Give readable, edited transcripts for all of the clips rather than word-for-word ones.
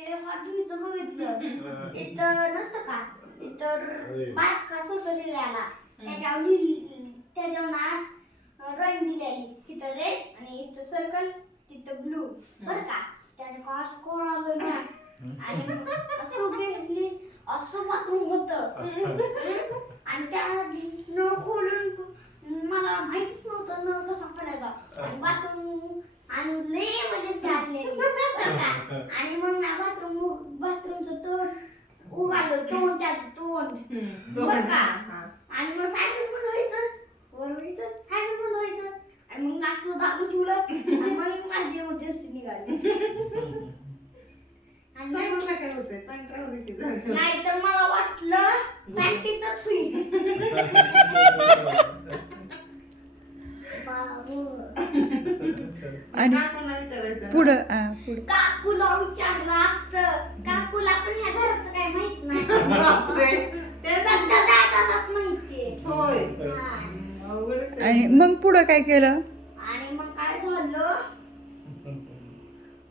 ते हातीचं बघितलं इथं नसतं का इथं बात कसं दिलेला त्याच्यावर ना ड्रॉइंग दिलेली इथं रेड आणि इथं सर्कल तिथं ब्लू बरं का त्याने का स्कोर आलं ना आणि असं घेतली असं बाथरूम होतं आणि त्या नळ खोलून मला माहितीच नव्हतं नळ कसा खोलायचा आणि बाथरूम आणि लय म्हणजे झाडलेली बरं का आणि मग ना बाथरूमचं तोंड उगालं त्याचं तोंड बरं का आणि मग सायकल बंद व्हायचं वर व्हायचं सायकल बंद व्हायचं आणि मग असं दाबून ठेवलं आणि मग माझी इमर्जन्सी निघाली आणि मग काय होतंय पांढरा होती नाही तर मला वाटलं प्रॅक्टिसच होईल आणि पुढं काकूला विचारलं असतं काकूला पण ह्या घराचं काय माहित नाही सध्या दादालाच माहितीये होय आणि मग पुढं काय केलं आणि मग काय झालं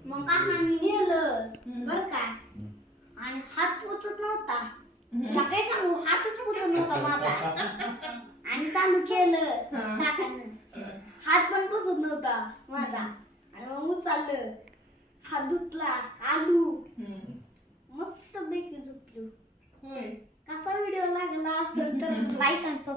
मग काकांनी नेलं बर का आणि हात पोचत नव्हता तुला काय सांगू हातच पोचत नव्हता माझा आणि चालू केलं काकांनी हात पण पोचत नव्हता माझा आणि मग उचललं हात धुतला आलू मस्त पैकी झोपलो होय कसा व्हिडिओ लागला असेल तर लाईक आणि